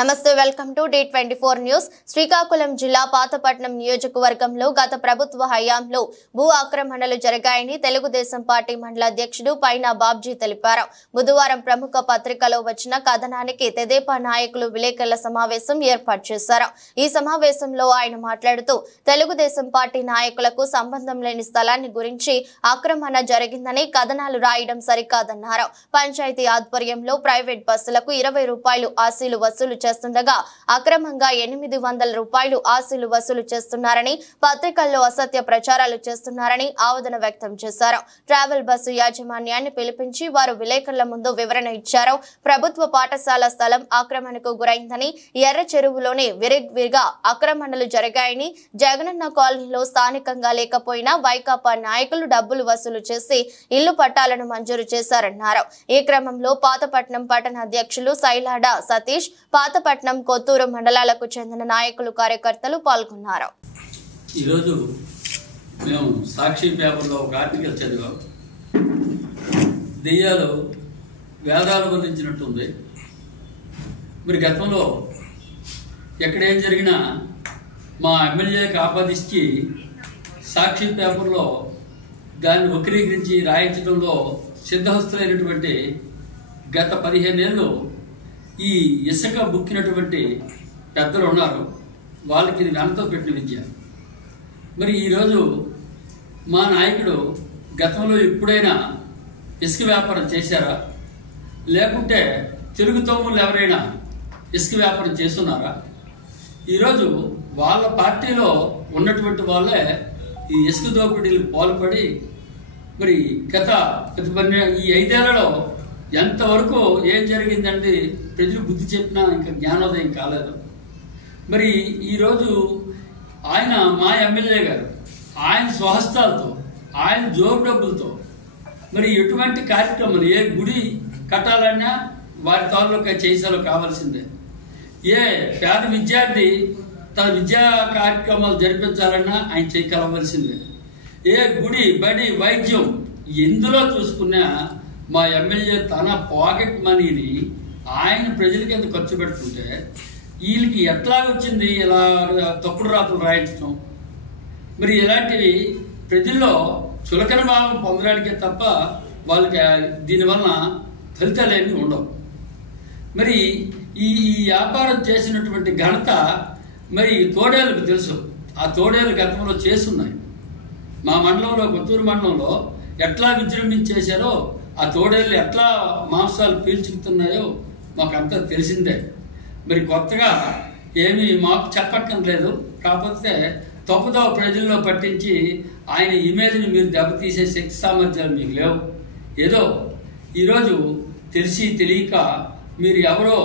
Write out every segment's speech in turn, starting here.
నమస్తే welcome to D24 news. Srikakulam జిల్లా పాతపట్నం నియోజకవర్గంలో గత ప్రభుత్వ హయాంలో భూ ఆక్రమణలు జరిగాయని తెలుగుదేశం పార్టీ మండల అధ్యక్షుడు పైన బాబ్జీ తెలిపారు. బుధవారం ప్రముఖ పత్రికలో వచ్చిన కథనానికి తెదేపా నాయకులు విలేకరుల సమావేశం ఏర్పాటు చేశారు. ఈ సమావేశంలో ఆయన మాట్లాడుతూ తెలుగుదేశం పార్టీ నాయకులకు సంబంధం లేని స్థలాన్ని గురించి ఆక్రమణ జరిగిందని కథనాలు రాయడం సరికాదన్నారు. పంచాయతీ ఆధ్వర్యంలో ప్రైవేట్ బస్సులకు 20 రూపాయలు ఆశీలు వసూలు చేస్తుండగా అక్రమంగా 800 రూపాయలు ఆశీలు వసూలు చేస్తున్నారని, పత్రికల్లో అసత్య ప్రచారాలు చేస్తున్నారని ఆవేదన వ్యక్తం చేశారు. ట్రావెల్ బస్సు యాజమాన్యాన్ని పిలిపించి వారు విలేకరుల ముందు వివరణ ఇచ్చారు. ప్రభుత్వ పాఠశాల స్థలం ఆక్రమణకు గురైందని, ఎర్ర చెరువులోనే విరివిగా ఆక్రమణలు జరిగాయని, జగనన్న కాలనీలో స్థానికంగా లేకపోయినా వైకాపా నాయకులు డబ్బులు వసూలు చేసి ఇల్లు పట్టాలను మంజూరు చేశారన్నారు. ఈ క్రమంలో పాతపట్నం పట్టణ అధ్యక్షులు సైలాడ సతీష్, పాతపట్నం, కొత్తూరు మండలాలకు చెందిన నాయకులు, కార్యకర్తలు పాల్గొన్నారు. ఈరోజు మేము సాక్షి పేపర్లో ఒక ఆర్టికల్ చదివాం. దెయ్యాలు వేదాలు వర్ణించినట్టుంది. మరి గతంలో ఎక్కడేం జరిగినా మా ఎమ్మెల్యేకి ఆపాదించి సాక్షి పేపర్లో దాన్ని వక్రీకరించి రాయించడంలో సిద్ధహస్తులైనటువంటి గత 15 ఏళ్ళు ఈ ఇసుక బుక్కినటువంటి పెద్దలు ఉన్నారు. వాళ్ళకి ఇది వెనతో పెట్టిన విద్య. మరి ఈరోజు మా నాయకుడు గతంలో ఎప్పుడైనా ఇసుక వ్యాపారం చేశారా, లేకుంటే తెలుగు తమ్ముళ్ళు ఎవరైనా ఇసుక వ్యాపారం చేస్తున్నారా? ఈరోజు వాళ్ళ పార్టీలో ఉన్నటువంటి వాళ్ళే ఈ ఇసుక దోపిడీలకు పాల్పడి మరి గత ఈ 5 ఏళ్లలో ఎంతవరకు ఏం జరిగిందంటే ప్రజలు బుద్ధి చెప్పినా ఇంకా జ్ఞానోదయం కాలేదు. మరి ఈరోజు ఆయన మా ఎమ్మెల్యే గారు ఆయన స్వహస్తాలతో, ఆయన జోబు డబ్బులతో మరి ఎటువంటి కార్యక్రమాలు, ఏ గుడి కట్టాలన్నా వారి తాలూకా చేసాలో కావాల్సిందే. ఏ పేద విద్యార్థి తన విద్యా కార్యక్రమాలు జరిపించాలన్నా ఆయన చేయగలవలసిందే. ఏ గుడి, బడి, వైద్యం ఎందులో చూసుకున్నా మా ఎమ్మెల్యే తన పాకెట్ మనీని ఆయన ప్రజలకి ఎంత ఖర్చు పెడుతుంటే వీళ్ళకి ఎట్లా వచ్చింది ఇలా తప్పుడు రాతలు రాయించడం? మరి ఇలాంటివి ప్రజల్లో చులకన భావం పొందడానికే తప్ప వాళ్ళకి దీనివల్ల ఫలితాలు ఏమీ ఉండవు. మరి ఈ వ్యాపారం చేసినటువంటి ఘనత మరి తోడేళ్ళకు తెలుసు. ఆ తోడేళ్ళు గతంలో చేస్తున్నాయి. మా మండలంలో, కొత్తూరు మండలంలో ఎట్లా విజృంభించేశారో, ఆ తోడేళ్ళు ఎట్లా మాంసాలు పీల్చుకుతున్నాయో మాకంతా తెలిసిందే. మరి కొత్తగా ఏమీ మాకు చెప్పక్కర్లేదు. కాకపోతే తప్పుదో ప్రజల్లో పట్టించి ఆయన ఇమేజ్ని మీరు దెబ్బతీసే శక్తి సామర్థ్యాలు మీకు లేవు. ఏదో ఈరోజు తెలిసి తెలియక మీరు ఎవరో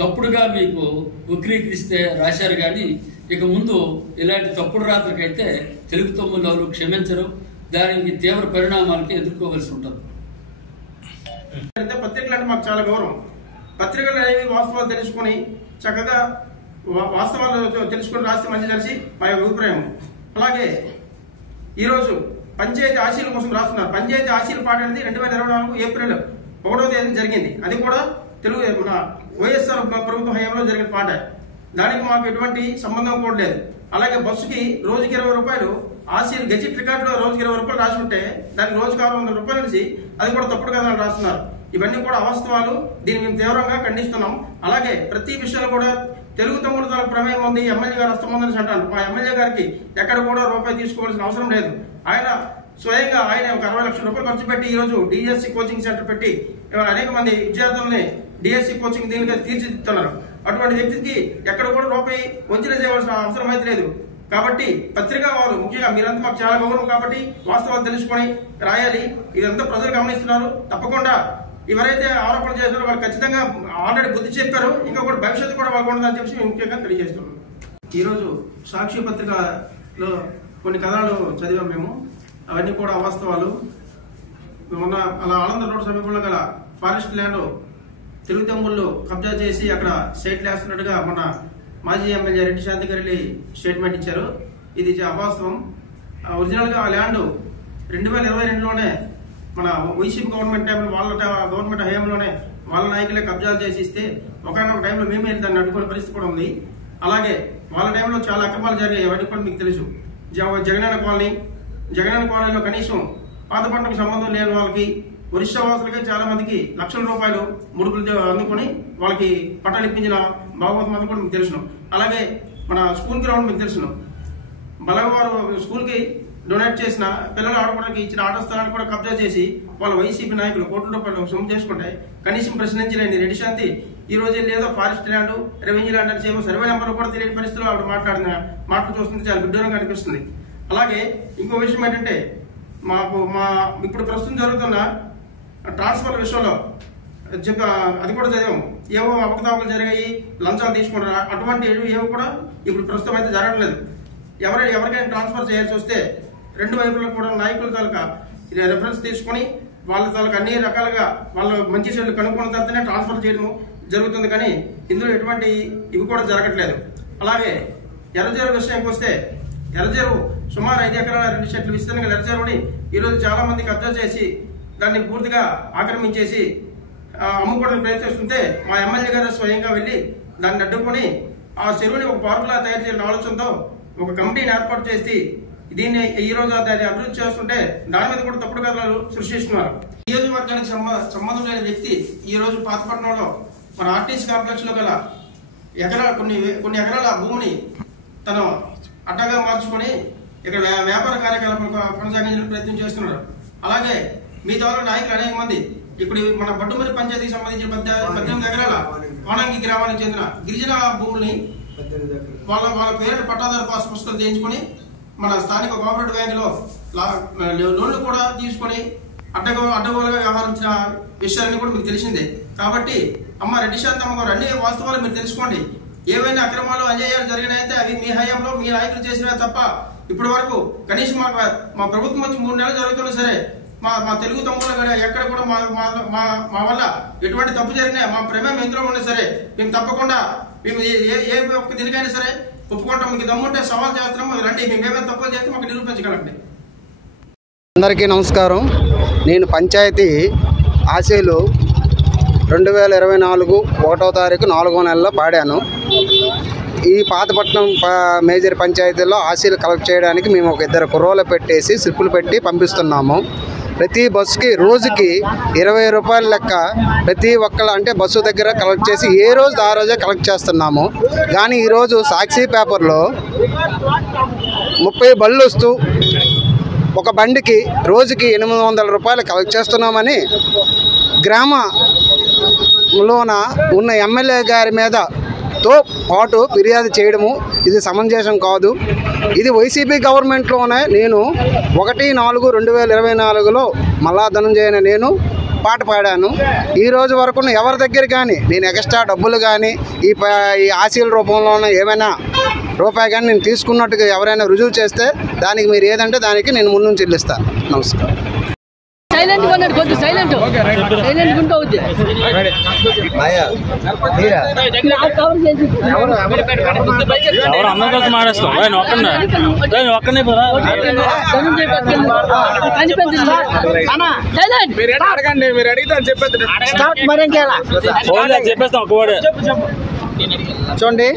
తప్పుడుగా మీకు వక్రీకరిస్తే రాశారు. కానీ ఇక ముందు ఇలాంటి తప్పుడు రాత్రికైతే తెలుగు తమ్ముళ్ళు ఎవరు క్షమించరు. దానికి తీవ్ర పరిణామాలకి ఎదుర్కోవలసి ఉంటుంది. పత్రికలు అంటే మాకు చాలా గౌరవం. పత్రికలు అనేవి వాస్తవాలు తెలుసుకుని చక్కగా వాస్తవాలు తెలుసుకుని రాస్తే మంచి తెలిసి మా యొక్క అభిప్రాయం. అలాగే ఈరోజు పంచాయతీ ఆశీల కోసం రాస్తున్నారు. పంచాయతీ ఆశీల పాట అనేది 2024 ఏప్రిల్ 1వ తేదీ జరిగింది. అది కూడా తెలుగు మన వైఎస్ఆర్ ప్రభుత్వ హయాంలో జరిగిన పాట. దానికి మాకు ఎటువంటి సంబంధం కూడా లేదు. అలాగే బస్సుకి రోజుకి 20 రూపాయలు ఆశీలు గెజిట్ రికార్డులో రోజుకి 20 రూపాయలు రాసి ఉంటే దానికి రోజుకి 600 రూపాయలు నుంచి అది కూడా తప్పుడు కథనాలు రాస్తున్నారు. ఇవన్నీ కూడా అవాస్తవాలు. దీన్ని మేము తీవ్రంగా ఖండిస్తున్నాం. అలాగే ప్రతి విషయంలో కూడా తెలుగు తమ్ముడు తనకు ప్రమేయం ఉంది, ఎమ్మెల్యే గారు హస్తమందని అంటారు. మా ఎమ్మెల్యే గారికి ఎక్కడ కూడా రూపాయి తీసుకోవాల్సిన అవసరం లేదు. ఆయన స్వయంగా ఆయన ఒక 60 లక్షల రూపాయలు ఖర్చు పెట్టి ఈరోజు డిఎస్సి కోచింగ్ సెంటర్ పెట్టి అనేక మంది విద్యార్థుల్ని డిఎస్సి కోచింగ్ దీనికి తీర్చిదిద్దుతున్నారు. అటువంటి వ్యక్తికి ఎక్కడ కూడా రూపాయి వంచన చేయవలసిన అవసరం అయితే లేదు. కాబట్టి పత్రికా వారు ముఖ్యంగా మీరంతా మాకు చాలా గౌరవం కాబట్టి వాస్తవాలు తెలుసుకొని రాయాలి. ఇదంతా ప్రజలు గమనిస్తున్నారు. తప్పకుండా ఎవరైతే ఆరోపణలు చేస్తున్నారో వాళ్ళు ఖచ్చితంగా ఆల్రెడీ బుద్ధి చెప్పారు. ఇంకా కూడా భవిష్యత్తు కూడా వాళ్ళు ఉండదని చెప్పి మేము ముఖ్యంగా తెలియజేస్తున్నాం. ఈరోజు సాక్షి పత్రికలో కొన్ని కథనాలు చదివాం మేము. అవన్నీ కూడా అవాస్తవాలు. మొన్న అలా ఆనంద రోడ్ సమీపంలో గల ఫారెస్ట్ ల్యాండ్ తెలుగు తమ్ముళ్ళు కబ్జా చేసి అక్కడ సైట్లు వేస్తున్నట్టుగా మొన్న మాజీ ఎమ్మెల్యే రెడ్డి శాంతికరెడ్డి స్టేట్మెంట్ ఇచ్చారు. ఇది అవాస్తవం. ఒరిజినల్ గా ఆ ల్యాండ్ 2022లోనే మన వైసీపీ గవర్నమెంట్ టైంలో వాళ్ళ గవర్నమెంట్ హయాంలోనే వాళ్ళ నాయకులే కబ్జాలు చేసి ఇస్తే ఒకనొక టైంలో మేమే దాన్ని అడ్డుకునే పరిస్థితి కూడా ఉంది. అలాగే వాళ్ళ టైంలో చాలా అక్రమాలు జరిగాయి, అవన్నీ కూడా మీకు తెలుసు. జగనన్న కాలనీలో కనీసం పాతపట్నంకి సంబంధం లేని వాళ్ళకి, ఒరిస్సా వాసులకి చాలా మందికి లక్షల రూపాయలు ముడుపులు అందుకుని వాళ్ళకి పట్టాలు ఇప్పించిన భాగవతం అంతా కూడా మీకు తెలుసును. అలాగే మన స్కూల్ గ్రౌండ్ మీకు తెలుసును. బలవారు స్కూల్ కి డొనేట్ చేసిన పిల్లలు ఆడుకోవడానికి ఇచ్చిన ఆట స్థలాన్ని కూడా కబ్జా చేసి వాళ్ళ వైసీపీ నాయకులు కోట్ల రూపాయలు సొమ్ము చేసుకుంటే కనీసం ప్రశ్నించలేని రెడ్డి శాంతి ఈ రోజు లేదో ఫారెస్ట్ ల్యాండ్, రెవెన్యూ ల్యాండ్ అని చెప్పి సర్వే నెంబర్ కూడా తెలియని పరిస్థితుల్లో ఆవిడ మాట్లాడిన మాటలు చూస్తుంటే చాలా విడ్డూరంగా అనిపిస్తుంది. అలాగే ఇంకో విషయం ఏంటంటే ఇప్పుడు ప్రస్తుతం జరుగుతున్న ట్రాన్స్ఫర్ విషయంలో అది కూడా చదివాము. ఏవో అవకతవకలు జరిగాయి, లంచాలు తీసుకుంటారు, అటువంటి ఏవో కూడా ఇప్పుడు ప్రస్తుతం అయితే జరగట్లేదు. ఎవరికైనా ట్రాన్స్ఫర్ చేయాల్సి వస్తే రెండు వైపులో కూడా నాయకుల తాలూకా రెఫరెన్స్ తీసుకుని వాళ్ళ తాలూకా అన్ని రకాలుగా వాళ్ళ మంచి చెడులు కనుక్కున్న తర్వాతనే ట్రాన్స్ఫర్ చేయడం జరుగుతుంది. కానీ ఇందులో ఎటువంటి ఇవి కూడా జరగట్లేదు. అలాగే ఎర్రజేరు విషయానికి వస్తే ఎర్రజేరు సుమారు 5 ఎకరాల 2 సెంట్ల విస్తీర్ణంగా ఎర్రజేరుని ఈరోజు చాలా మంది కబ్జా చేసి దాన్ని పూర్తిగా ఆక్రమించేసి అమ్ముకోవడానికి ప్రయత్నిస్తుంటే మా ఎమ్మెల్యే గారు స్వయంగా వెళ్లి దాన్ని అడ్డుకొని ఆ చెరువుని ఒక పార్కులా తయారు చేయాలని ఆలోచనతో ఒక కమిటీని ఏర్పాటు చేసి దీన్ని ఈ రోజు దాన్ని అభివృద్ధి చేస్తుంటే దాని మీద కూడా తప్పుడు కథనాలు సృష్టిస్తున్నారు. నియోజకవర్గానికి సంబంధం లేని వ్యక్తి ఈ రోజు పాతపట్నంలో మన ఆర్టీసీ కాంప్లెక్స్ లో గల కొన్ని ఎకరాల భూమిని తను అడ్డగా మార్చుకొని ఇక్కడ వ్యాపార కార్యకలాపాలు కొనసాగించడానికి ప్రయత్నం చేస్తున్నారు. అలాగే మీ ద్వారా నాయకులు అనేక మంది ఇప్పుడు మన బొడ్డుమరి పంచాయతీకి సంబంధించిన 18 ఎకరాల కోనంగి గ్రామానికి చెందిన గిరిజన భూముల్ని వాళ్ళ పేరు పట్టాదారు పాస్ పుస్తకాలు చేయించుకొని మన స్థానిక కోఆపరేటివ్ బ్యాంకులో లోన్లు కూడా తీసుకొని అడ్డగోలుగా వ్యవహరించిన విషయాన్ని కూడా మీకు తెలిసిందే. కాబట్టి అమ్మ రెడ్డి శాంతమ్మ గారు అన్ని వాస్తవాలు మీరు తెలుసుకోండి. ఏవైనా అక్రమాలు అన్యాయాలు జరిగినాయంటే అవి మీ హయాంలో మీ నాయకులు చేసినవే తప్ప ఇప్పటి వరకు కనీసం మా ప్రభుత్వం వచ్చి 3 నెలలు జరుగుతున్నా సరే మా తెలుగు తమ్ముళ్ళు కూడా ఎక్కడ కూడా మా వల్ల ఎటువంటి తప్పు జరిగినా మా ప్రమేయం ఎందులో ఉన్నా సరే మేము తప్పకుండా మేము ఏ ఒక్క దీనికైనా సరే ఒప్పుకుంటాం. మీకు దమ్ముంటే సవాల్ చేస్తున్నాం, రండి, మేము ఏమైనా తప్పులు చేస్తే మాకు నిరూపించగలండి. అందరికీ నమస్కారం. నేను పంచాయతీ ఆశీలు 2024 1వ తారీఖు 4వ నెలలో పాడాను. ఈ పాతపట్నం మేజర్ పంచాయతీలో ఆశీలు కలెక్ట్ చేయడానికి మేము ఒక 2 కుర్రోలు పెట్టేసి స్లిప్పులు పెట్టి పంపిస్తున్నాము. ప్రతి బస్సుకి రోజుకి 20 రూపాయల లెక్క ప్రతి ఒక్కళ్ళు అంటే బస్సు దగ్గర కలెక్ట్ చేసి ఏ రోజు ఆ రోజే కలెక్ట్ చేస్తున్నాము. కానీ ఈరోజు సాక్షి పేపర్లో 30 బళ్ళు వస్తూ ఒక బండికి రోజుకి 800 రూపాయలు కలెక్ట్ చేస్తున్నామని గ్రామంలోన ఉన్న ఎమ్మెల్యే గారి మీదతో పాటు ఫిర్యాదు చేయడము ఇది సమంజసం కాదు. ఇది వైసీపీ గవర్నమెంట్లోనే నేను 1/4/2024లో మల్లా ధనంజయని నేను పాట పాడాను. ఈ రోజు వరకు ఎవరి దగ్గర కానీ నేను ఎక్స్ట్రా డబ్బులు కానీ ఈ ఆశీల రూపంలోనే ఏమైనా రూపాయి కానీ నేను తీసుకున్నట్టుగా ఎవరైనా రుజువు చేస్తే దానికి మీరు ఏదంటే దానికి నేను ముందు చెల్లిస్తాను. నమస్కారం. సైలెంట్ కొన్నాడు, కొంచెం సైలెంట్ సైలెంట్ గుంటూ అవుద్ది. చూడండి,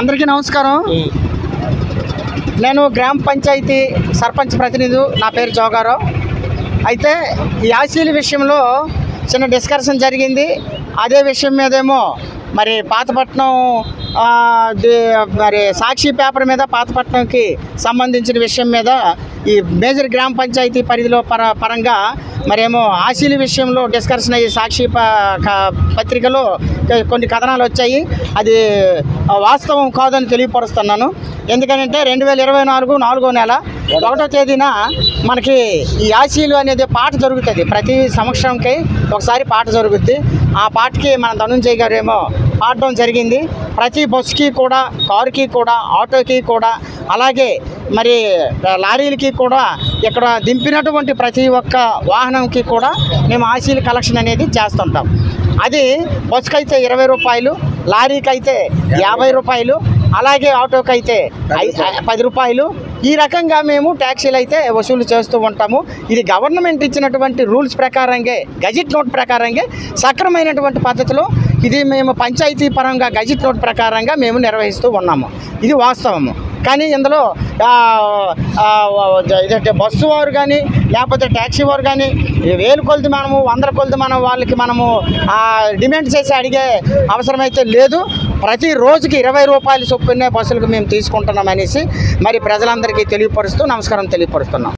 అందరికీ నమస్కారం. నేను గ్రామ పంచాయతీ సర్పంచ్ ప్రతినిధి, నా పేరు జోగారావు. అయితే ఈ ఆశీల విషయంలో చిన్న డిస్కషన్ జరిగింది. అదే విషయం మీదేమో మరి పాతపట్నం మరి సాక్షి పేపర్ మీద పాతపట్నంకి సంబంధించిన విషయం మీద ఈ మేజర్ గ్రామ పంచాయతీ పరిధిలో పరంగా మరేమో ఆశీల విషయంలో డిస్కషన్ అయ్యి సాక్షి పత్రికలో కొన్ని కథనాలు వచ్చాయి. అది వాస్తవం కాదని తెలియపరుస్తున్నాను. ఎందుకంటే 2024 4వ నెల 1వ తేదీన మనకి ఈ ఆశీలు అనేది పాట జరుగుతుంది. ప్రతి సంవత్సరంకి ఒకసారి పాట జరుగుద్ది. ఆ పాటకి మన ధనంజయ్ గారు ఏమో పాడడం జరిగింది. ప్రతి బస్సుకి కూడా, కారుకి కూడా, ఆటోకి కూడా, అలాగే మరి లారీలకి కూడా ఇక్కడ దింపినటువంటి ప్రతి ఒక్క వాహనంకి కూడా మేము ఆశీల కలెక్షన్ అనేది చేస్తుంటాం. అది బస్సుకి అయితే 20 రూపాయలు, లారీకి అయితే 50 రూపాయలు, అలాగే ఆటోకి అయితే 10 రూపాయలు, ఈ రకంగా మేము ట్యాక్సీలు అయితే వసూలు చేస్తూ ఉంటాము. ఇది గవర్నమెంట్ ఇచ్చినటువంటి రూల్స్ ప్రకారంగా, గజెట్ నోట్ ప్రకారంగా సక్రమైనటువంటి పద్ధతిలో ఇది మేము పంచాయతీ పరంగా గజెట్ నోట్ ప్రకారంగా మేము నిర్వహిస్తూ ఉన్నాము. ఇది వాస్తవము. కానీ ఇందులో ఇదంటే బస్సు వారు కానీ లేకపోతే ట్యాక్సీ వారు కానీ 1000 కొలది మనము 100 కొలది వాళ్ళకి మనము డిమాండ్ చేసి అడిగే అవసరమైతే లేదు. ప్రతి రోజుకి 20 రూపాయల చొప్పునే బస్సులకు మేము తీసుకుంటున్నాం అనేసి మరి ప్రజలందరికీ తెలియపరుస్తూ నమస్కారం తెలియపరుస్తున్నాం.